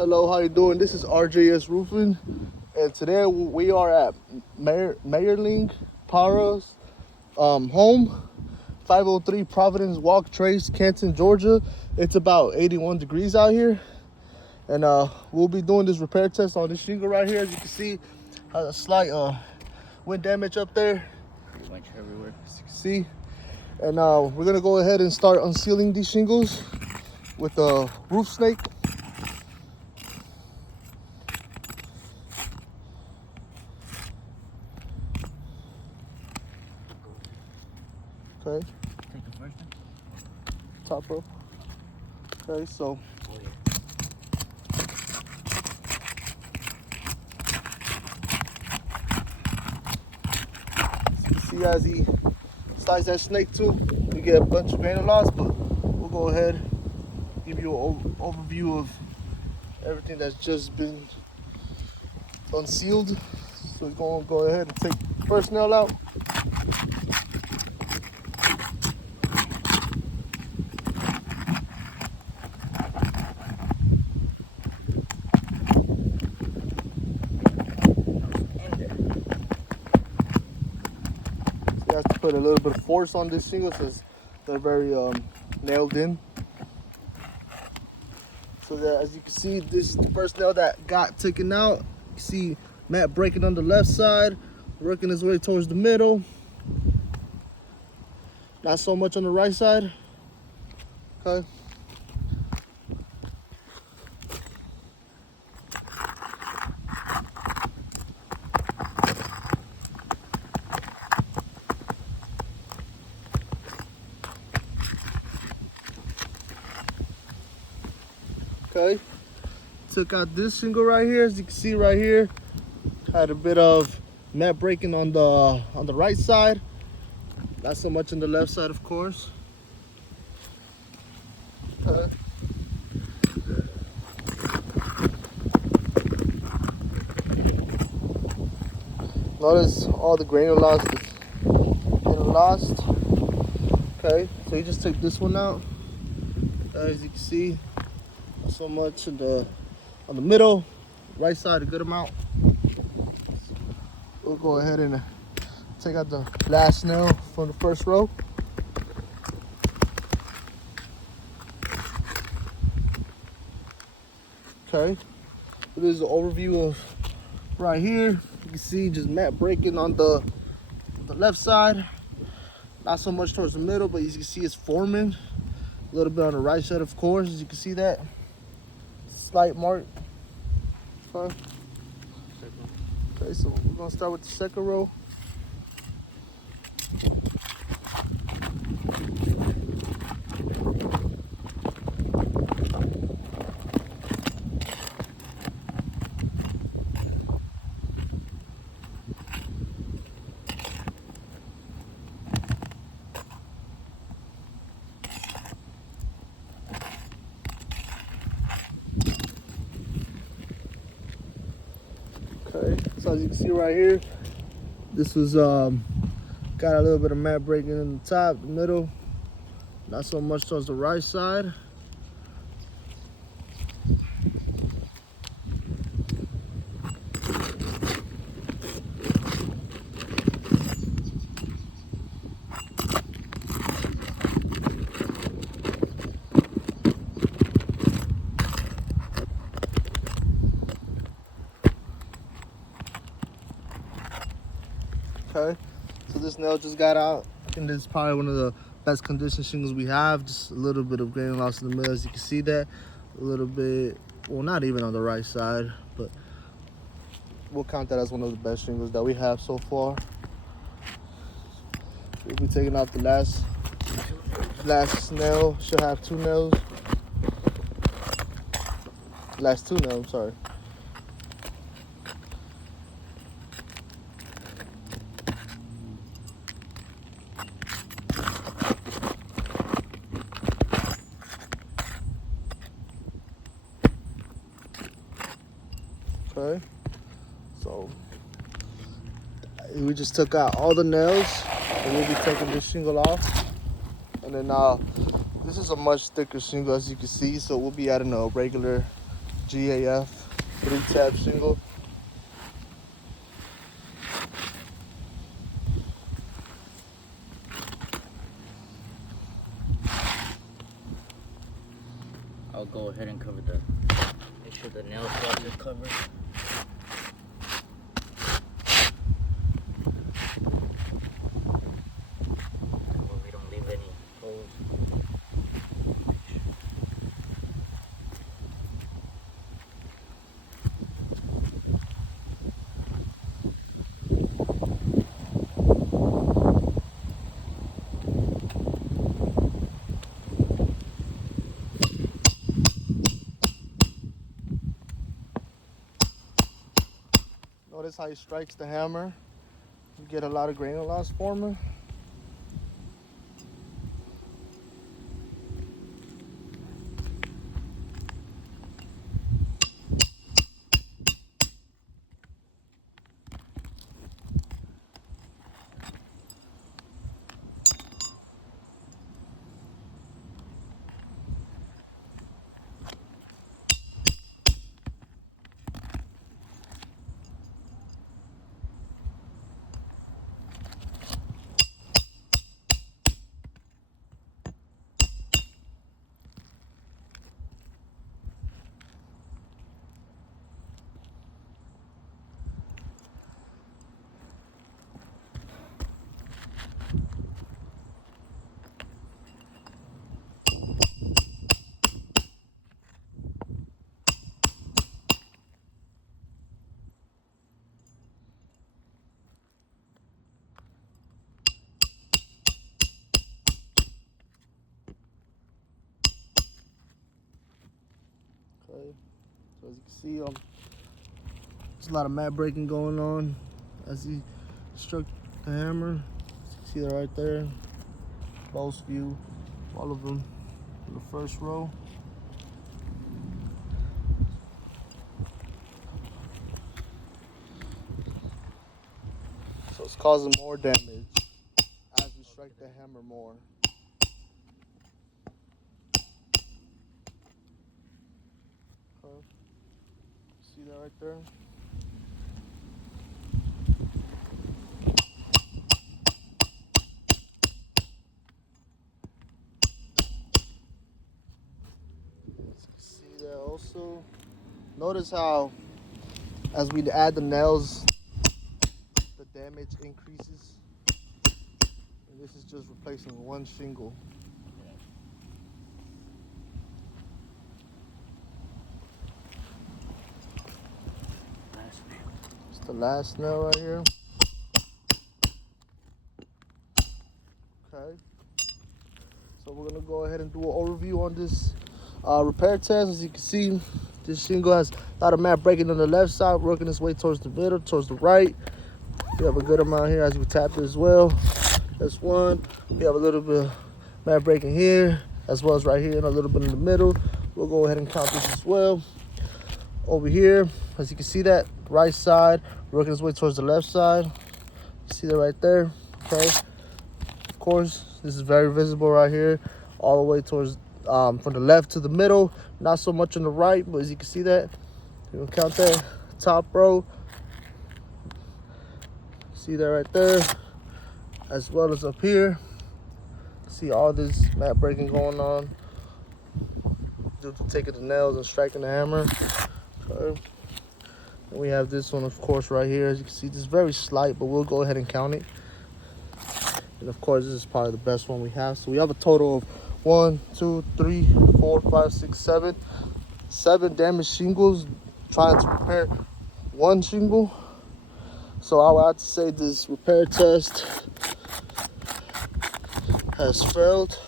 Hello, how you doing? This is RJS Roofing, and today we are at Mayerling Parra's home, 503 Providence Walk Trace, Canton, Georgia. It's about 81 degrees out here, and we'll be doing this repair test on this shingle right here. As you can see, has a slight wind damage up there. Went everywhere. As you can see, and we're gonna go ahead and start unsealing these shingles with a roof snake. Okay. Take the first one. Top row. Okay, so see as he slides that snake too, we get a bunch of grain loss, but we'll go ahead give you an overview of everything that's just been unsealed. So we're gonna go ahead and take the first nail out. You have to put a little bit of force on this shingle since they're very nailed in. So that, as you can see, this is the first nail that got taken out. You see Matt breaking on the left side, working his way towards the middle. Not so much on the right side. Okay. Okay, took out this shingle right here. As you can see right here, had a bit of mat breaking on the right side, not so much on the left side, of course. Okay. Notice all the granular loss is getting lost. Okay, so you just take this one out. As you can see, not so much on the middle, right side a good amount. We'll go ahead and take out the last nail from the first row. Okay, so this is an overview of right here. You can see just mat breaking on the left side, not so much towards the middle, but as you can see it's forming a little bit on the right side, of course. As you can see that slight mark. Okay. Okay, so we're gonna start with the second row. Okay, so as you can see right here, this was got a little bit of mat breaking in the top, the middle, not so much towards the right side. Okay, so this nail just got out. I think this is probably one of the best condition shingles we have. Just a little bit of grain loss in the middle, as you can see that. A little bit, well, not even on the right side, but we'll count that as one of the best shingles that we have so far. We'll be taking out the last nail. Should have two nails. Last two nails, I'm sorry. Okay, so we just took out all the nails, and we'll be taking this shingle off. And then this is a much thicker shingle, as you can see, so we'll be adding a regular GAF 3-tab shingle. I'll go ahead and cover make sure the nail slots are covered. So we don't leave any holes. Notice how he strikes the hammer. You get a lot of grain loss forming. Okay, so as you can see, there's a lot of mat breaking going on as he struck the hammer. As you can see that right there. Both view, all of them in the first row. So it's causing more damage as we strike the hammer more. Okay. See that right there? See that also. Notice how as we add the nails, the damage increases. And this is just replacing one shingle. It's the last nail right here. Okay. So we're gonna go ahead and do an overview on this repair test. As you can see, this shingle has a lot of mat breaking on the left side, working its way towards the middle, towards the right. We have a good amount here as we tap it as well. That's one. We have a little bit of mat breaking here, as well as right here and a little bit in the middle. We'll go ahead and count this as well. Over here, as you can see that, right side, working its way towards the left side. You see that right there, okay? Of course, this is very visible right here, all the way towards, from the left to the middle, not so much on the right, but as you can see that, you can count that, top row. See that right there, as well as up here. See all this mat breaking going on due to taking the nails and striking the hammer. Okay. And we have this one, of course, right here. As you can see, this is very slight, but we'll go ahead and count it. And of course, this is probably the best one we have. So we have a total of 1, 2, 3, 4, 5, 6, 7. 7 damaged shingles trying to repair one shingle. So I would have to say this repair test has failed.